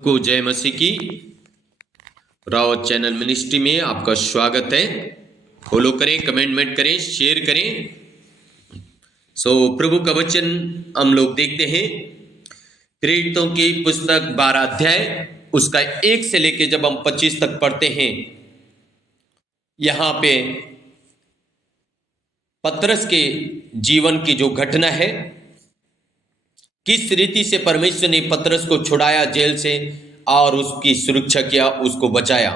को जय मसीह की रावत चैनल मिनिस्ट्री में आपका स्वागत है। फॉलो करें, कमेंट करें, शेयर करें। प्रभु का वचन हम लोग देखते हैं प्रेरितों की पुस्तक 12 अध्याय उसका 1 से लेके जब हम 25 तक पढ़ते हैं, यहां पे पतरस के जीवन की जो घटना है, किस रीति से परमेश्वर ने पतरस को छुड़ाया जेल से और उसकी सुरक्षा किया, उसको बचाया।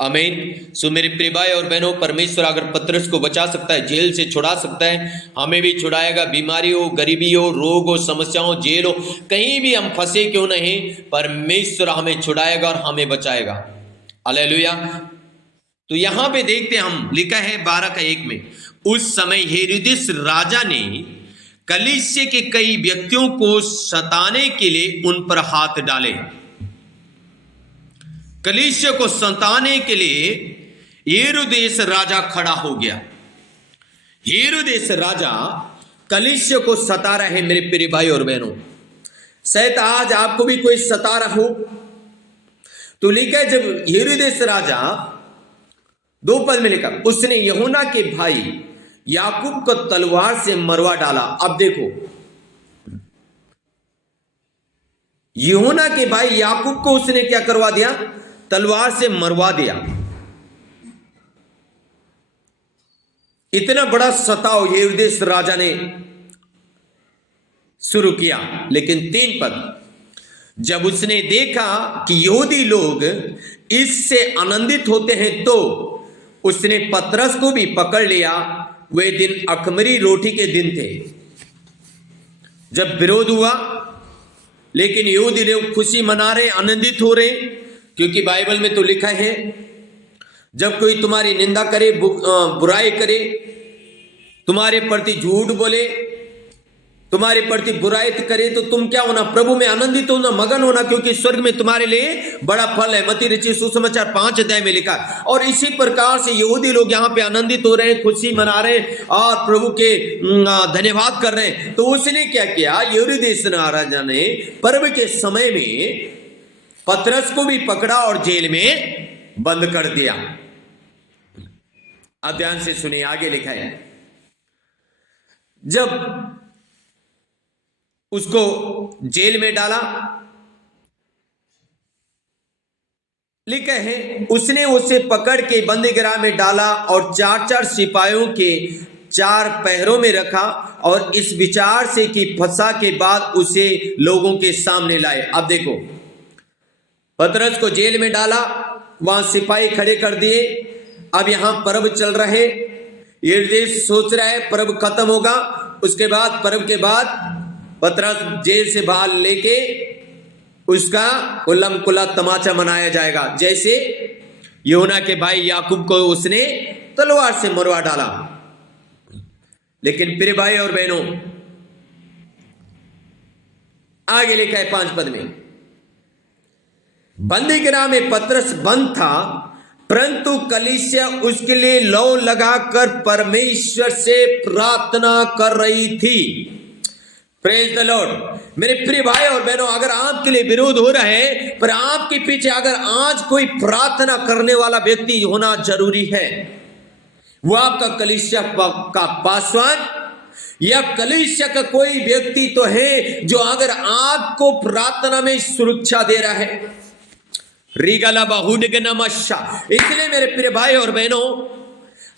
आमीन। सो मेरे प्रिय भाई और बहनों, परमेश्वर अगर पतरस को बचा सकता है, जेल से छुड़ा सकता है, हमें भी छुड़ाएगा। बीमारी हो, गरीबी हो, रोग हो, समस्या हो, जेल हो, कहीं भी हम फंसे क्यों नहीं, परमेश्वर हमें छुड़ाएगा और हमें बचाएगा। हालेलुया। तो यहां पे देखते हैं हम, लिखा है 12 का 1 में, उस समय हेरोदेस राजा ने कलीसिया के कई व्यक्तियों को सताने के लिए उन पर हाथ डाले। कलीसिया को सताने के लिए हेरोदेस राजा खड़ा हो गया। हेरोदेस राजा कलीसिया को सता रहे हैं। मेरे प्रिय भाई और बहनों, शायद आज आपको भी कोई सता रहा हो। तो लिखा है, जब हेरोदेस राजा 2 पद में लिखा, उसने यूहन्ना के भाई याकूब को तलवार से मरवा डाला। अब देखो, यूहन्ना के भाई याकूब को उसने क्या करवा दिया? तलवार से मरवा दिया। इतना बड़ा सताव हेरोदेस राजा ने शुरू किया। लेकिन 3 पद, जब उसने देखा कि यहूदी लोग इससे आनंदित होते हैं, तो उसने पतरस को भी पकड़ लिया। वे दिन अखमरी रोटी के दिन थे। जब विरोध हुआ, लेकिन यहूदी लोग खुशी मना रहे, आनंदित हो रहे, क्योंकि बाइबल में तो लिखा है, जब कोई तुम्हारी निंदा करे, बुराई करे, तुम्हारे प्रति झूठ बोले, तुम्हारे प्रति बुराई करे, तो तुम क्या होना? प्रभु में आनंदित होना, मगन होना, क्योंकि स्वर्ग में तुम्हारे लिए बड़ा फल है। मत्ती रचित सुसमाचार 5 अध्याय में लिखा। और इसी प्रकार से यहूदी लोग यहाँ पे आनंदित हो रहे हैं, खुशी मना रहे हैं और प्रभु के धन्यवाद कर रहे हैं। तो उसने क्या किया? हेरोदेस राजा ने पर्व के समय में पतरस को भी पकड़ा और जेल में बंद कर दिया। अब ध्यान से सुनिए, आगे लिखा है, जब उसको जेल में डाला, लिखा है, उसने उसे पकड़ के बंदीगृह में डाला और 4-4 सिपाहियों के 4 पहरों में रखा, और इस विचार से कि फंसा के बाद उसे लोगों के सामने लाए। अब देखो, पतरस को जेल में डाला, वहां सिपाही खड़े कर दिए। अब यहां पर्व चल रहे, हेरोदेस सोच रहा है पर्व खत्म होगा, उसके बाद पर्व के बाद पतरस जेल से बाहर लेके उसका उल्लम कुल्ला तमाचा मनाया जाएगा, जैसे यूहन्ना के भाई याकूब को उसने तलवार से मरवा डाला। लेकिन प्रिय भाई और बहनों, आगे लिखा है 5 पद में, बंदीगृह में पतरस बंद था, परंतु कलीसिया उसके लिए लौ लगाकर परमेश्वर से प्रार्थना कर रही थी। Praise the Lord. मेरे प्रिय भाई और बहनों, अगर आपके लिए विरोध हो रहा है, पर आपके पीछे अगर आज कोई प्रार्थना करने वाला व्यक्ति होना जरूरी है। वो आपका कलीसिया का पासवान या कलीसिया का कोई व्यक्ति तो है जो अगर आपको प्रार्थना में सुरक्षा दे रहा है। इसलिए मेरे प्रिय भाई और बहनों,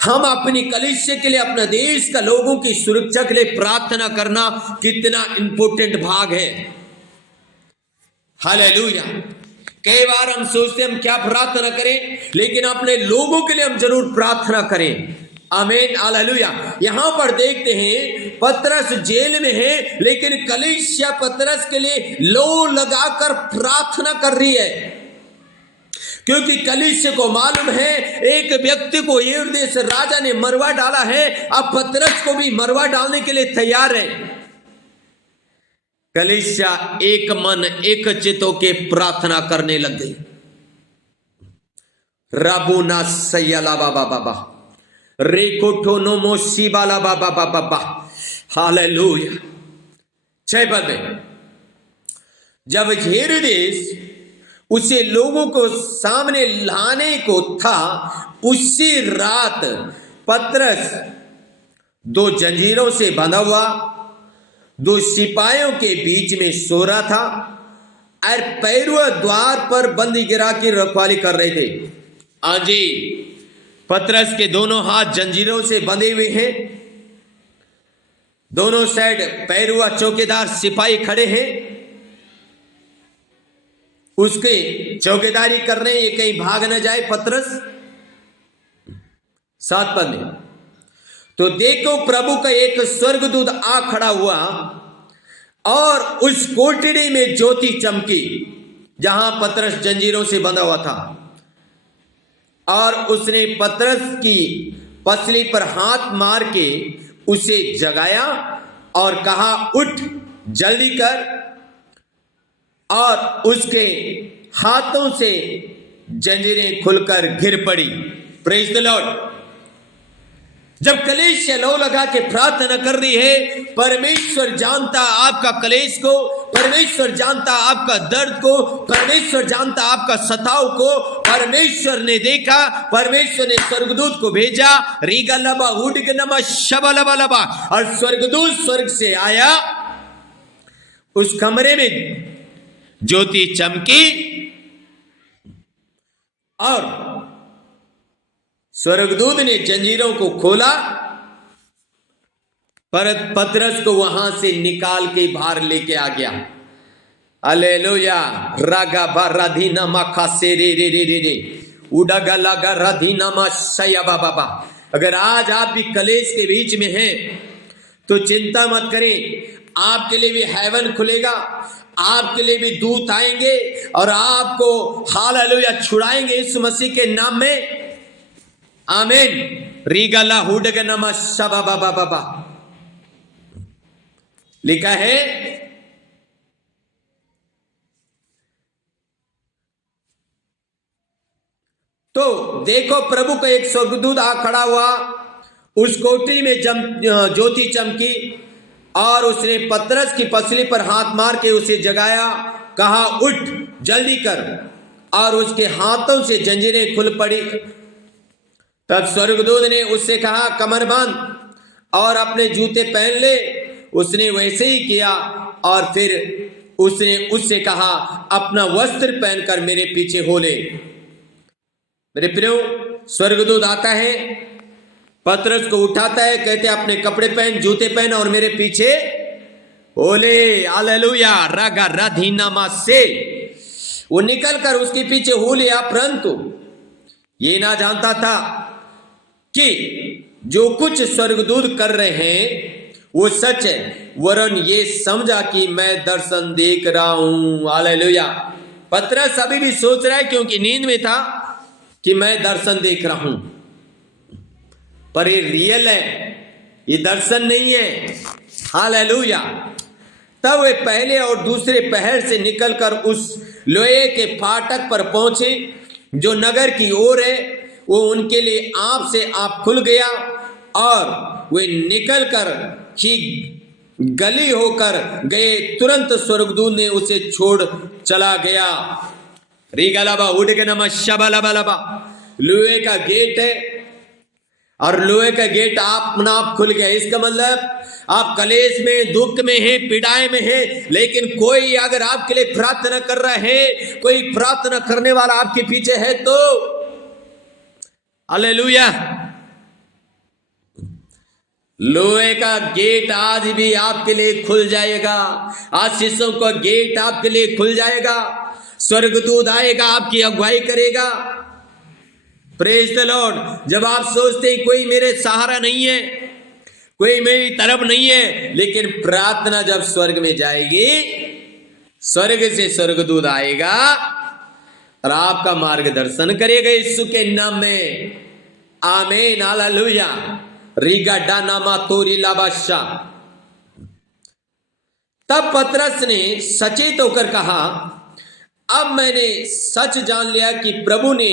हम अपनी कलीसिया के लिए, अपने देश का लोगों की सुरक्षा के लिए प्रार्थना करना कितना इंपॉर्टेंट भाग है। हालेलुया। कई बार हम सोचते हैं हम क्या प्रार्थना करें, लेकिन अपने लोगों के लिए हम जरूर प्रार्थना करें। आमीन, हालेलुया। यहां पर देखते हैं पतरस जेल में है, लेकिन कलीसिया पतरस के लिए लो लगाकर प्रार्थना कर रही है, क्योंकि कलीसिया को मालूम है एक व्यक्ति को हेरोदेस राजा ने मरवा डाला है, अब पतरस को भी मरवा डालने के लिए तैयार है। कलीसिया एक मन एक चित्त होके प्रार्थना करने लग गई। रबुना सैयला बाबा बाबा रेकोठो नोमो शिबाला बाबा बाबा बा। हालेलुया। 6 पद में, जब हेरोदेस उसे लोगों को सामने लाने को था, उसी रात पतरस 2 जंजीरों से बंधा हुआ 2 सिपाहियों के बीच में सो रहा था और पैरुआ द्वार पर बंदी गिरा की रखवाली कर रहे थे। आजी पतरस के दोनों हाथ जंजीरों से बंधे हुए हैं, दोनों साइड पैरुआ चौकीदार सिपाही खड़े हैं, उसके चौकीदारी कर रहे हैं, ये कहीं भाग न जाए पतरस। 7 पद में तो देखो प्रभु का एक स्वर्गदूत आ खड़ा हुआ और उस कोठरी में ज्योति चमकी जहां पतरस जंजीरों से बंधा हुआ था, और उसने पतरस की पसली पर हाथ मार के उसे जगाया और कहा, उठ जल्दी कर। और उसके हाथों से जंजीरें खुलकर गिर पड़ी। Praise the Lord. जब कलेश से लो लगा के प्रार्थना कर रही है, परमेश्वर जानता आपका कलेश को, परमेश्वर जानता आपका दर्द को, परमेश्वर जानता आपका सताव को। परमेश्वर ने देखा, परमेश्वर ने स्वर्गदूत को भेजा, रीगा लबा उड़ग नमा शबा लबा लबा, और स्वर्गदूत स्वर्ग से आया, उस कमरे में ज्योति चमकी और स्वर्गदूत ने जंजीरों को खोला, पर पतरस को वहां से निकाल के बाहर लेके आ गया। हालेलुया। रागा बाराधीना माखा से रे रे रे रे रे उड़गा लगा राधीना मा सया बाबा। अगर आज आप भी कलेश के बीच में हैं तो चिंता मत करें, आपके लिए भी हेवन खुलेगा, आपके लिए भी दूत आएंगे और आपको हालेलुया छुड़ाएंगे इस मसीह के नाम में। आमीन। रीगला हुडग नमा शबा बाबा बाबा। लिखा है तो देखो प्रभु का एक स्वर्गदूत आ खड़ा हुआ, उस कोठरी में ज्योति चमकी और उसने पतरस की पसली पर हाथ मार के उसे जगाया, कहा, उठ जल्दी कर। और उसके हाथों से जंजीरें खुल पड़ी। तब स्वर्गदूत ने उससे कहा, कमर बांध और अपने जूते पहन ले। उसने वैसे ही किया और फिर उसने उससे कहा, अपना वस्त्र पहनकर मेरे पीछे हो ले। मेरे प्रियो, स्वर्गदूत आता है, पतरस को उठाता है, कहते अपने कपड़े पहन, जूते पहन और मेरे पीछे हो ले। हालेलुया। रागा राधीनामा से वो निकलकर उसके पीछे हो लिया, परंतु ये ना जानता था कि जो कुछ स्वर्गदूत कर रहे हैं वो सच है, वरन ये समझा कि मैं दर्शन देख रहा हूं। हालेलुया। पतरस अभी भी सोच रहा है, क्योंकि नींद में था, कि मैं दर्शन देख रहा हूं, पर ये रियल है, ये दर्शन नहीं है। हालेलुया। तब वे पहले और दूसरे पहर से निकलकर उस लोहे के फाटक पर पहुंचे जो नगर की ओर है। वो उनके लिए आप से आप खुल गया और वे निकलकर ही गली होकर गए। तुरंत स्वर्गदूत ने उसे छोड़ चला गया। रीगलाबा उड़ के नमा शबलबलबा। लोहे का गेट है और लोहे का गेट अपना आप खुल गया। इसका मतलब आप कलेश में, दुख में हैं, पीड़ाएं में हैं, लेकिन कोई अगर आपके लिए प्रार्थना कर रहा है, कोई प्रार्थना करने वाला आपके पीछे है तो हालेलुया। लोहे का गेट आज भी आपके लिए खुल जाएगा। आशीषों का गेट आपके लिए खुल जाएगा। स्वर्गदूत आएगा, आपकी अगुवाई करेगा। Praise the Lord. जब आप सोचते हैं कोई मेरे सहारा नहीं है, कोई मेरी तरफ नहीं है, लेकिन प्रार्थना जब स्वर्ग में जाएगी, स्वर्ग से स्वर्गदूत आएगा और आपका मार्गदर्शन करेगा यीशु के नाम में। आमीन। हालेलुया। रीगा डानामा तोरी लाबाशा। तब पतरस ने सचेत होकर कहा, अब मैंने सच जान लिया कि प्रभु ने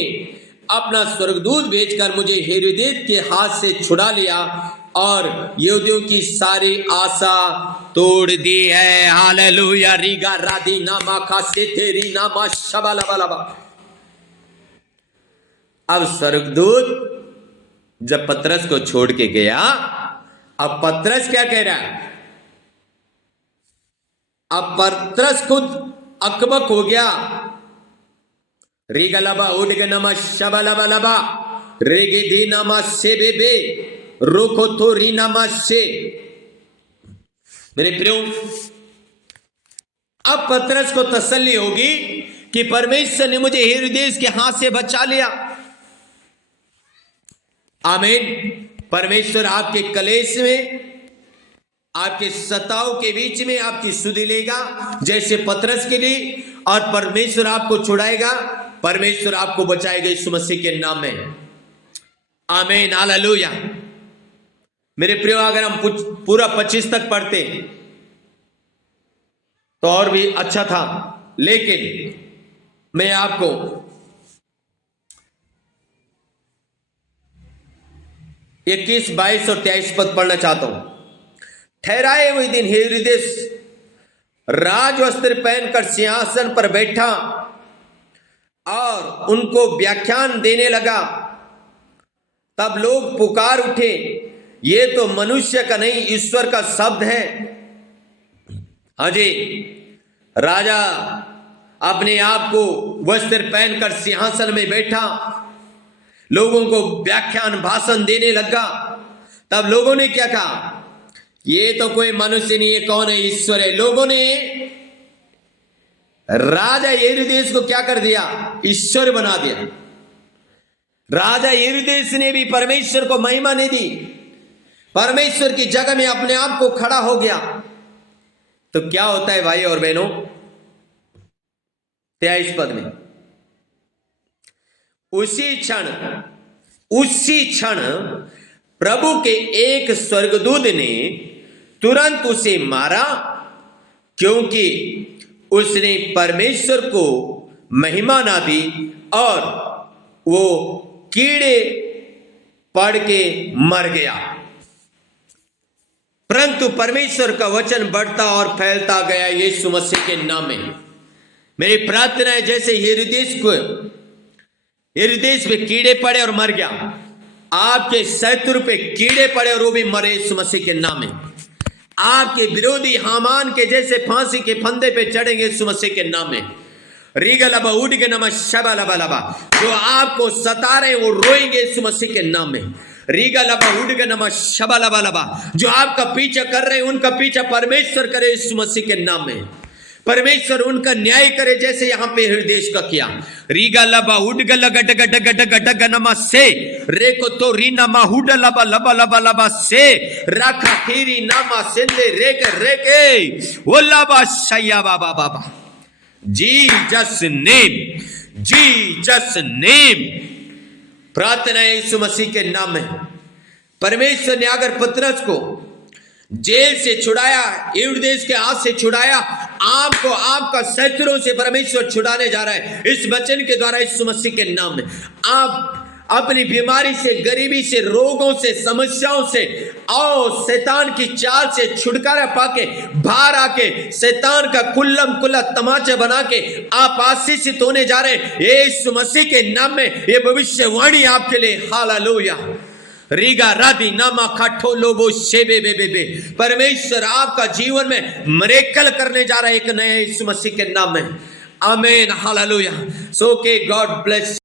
अपना स्वर्गदूत भेजकर मुझे हेरोदेस के हाथ से छुड़ा लिया और यहूदियों की सारी आशा तोड़ दी है। हालेलुया। रीगा रादी नामा खासेतेरी नामा शबालाबालाबा। अब स्वर्गदूत जब पतरस को छोड़ के गया, अब पतरस क्या कह रहा है? अब पतरस खुद अकबक हो गया। रीगलबा उडग नमा शबलबलबा रेगिदी नमा से बेबे रोको तो री नमा से। मेरे प्रियो, अब पतरस को तसल्ली होगी कि परमेश्वर ने मुझे हेरोदेस के हाथ से बचा लिया। आमीन। परमेश्वर आपके कलेश में, आपके सताव के बीच में आपकी सुधि लेगा जैसे पतरस के लिए, और परमेश्वर आपको छुड़ाएगा, परमेश्वर आपको बचाएगा यीशु मसीह के नाम में। आमीन। हालेलुया। मेरे प्रियो, अगर हम पूरा 25 तक पढ़ते तो और भी अच्छा था, लेकिन मैं आपको 21, 22 और 23 पद पढ़ना चाहता हूं। ठहराए हुए दिन हेरोदेस राजवस्त्र पहनकर सिंहासन पर बैठा और उनको व्याख्यान देने लगा। तब लोग पुकार उठे, ये तो मनुष्य का नहीं ईश्वर का शब्द है। हाँ जी, राजा अपने आप को वस्त्र पहनकर सिंहासन में बैठा, लोगों को व्याख्यान भाषण देने लगा। तब लोगों ने क्या कहा? ये तो कोई मनुष्य नहीं है, कौन है? ईश्वर है। लोगों ने राजा हेरोदेस को क्या कर दिया? ईश्वर बना दिया। राजा हेरोदेस ने भी परमेश्वर को महिमा नहीं दी, परमेश्वर की जगह में अपने आप को खड़ा हो गया। तो क्या होता है भाई और बहनों? 23 पद में, उसी क्षण प्रभु के एक स्वर्गदूत ने तुरंत उसे मारा, क्योंकि उसने परमेश्वर को महिमा ना दी और वो कीड़े पड़ के मर गया। परंतु परमेश्वर का वचन बढ़ता और फैलता गया यीशु मसीह के नाम में। मेरी प्रार्थना है, जैसे हेरोदेस पे कीड़े पड़े और मर गया, आपके शत्रु पे कीड़े पड़े और वो भी मरे यीशु मसीह के नाम में। आपके विरोधी हामान के जैसे फांसी के फंदे पे चढ़ेंगे यीशु मसीह के नाम में। रीगलबा उडगे नमा शबलबलबा, जो आपको सता रहे वो रोएंगे यीशु मसीह के नाम में। रीगलबा उडगे नमा शबलबलबा, जो आपका पीछा कर रहे हैं उनका पीछा परमेश्वर करे यीशु मसीह के नाम में। परमेश्वर उनका न्याय करे जैसे यहां पे हेरोदेस का किया। रीगलबा उडगल गट गट गट गट गनमा से रेको तो रीनामा हुडलबा लबा लबा लबा से राखा खीरी नामा सेंदे रेक रेके ओलाबा शया बाबा बाबा। Jesus name. प्रार्थना है यीशु मसीह के नाम में। परमेश्वर ने अगर पतरस को जेल से छुड़ाया, हेरोदेस के हाथ से छुड़ाया, आपको आपका शत्रुओं से परमेश्वर छुड़ाने जा रहा है इस वचन के द्वारा यीशु मसीह के नाम में। आप अपनी बीमारी से, गरीबी से, रोगों से, समस्याओं से और शैतान की चाल से छुटकारा पाके बाहर आके शैतान का कुल्लम कुल्ला तमाचा बना के आप आशीषित होने जा रहे हैं यीशु मसीह के नाम में। ये भविष्यवाणी आपके लिए। हालेलुया। रीगा राधी नामा खाठो लोबो शेबे बेबे। परमेश्वर आपका जीवन में मिरेकल करने जा रहा है एक नए यीशु मसीह के नाम में। आमीन। हालेलुया। सो के गॉड ब्लेस।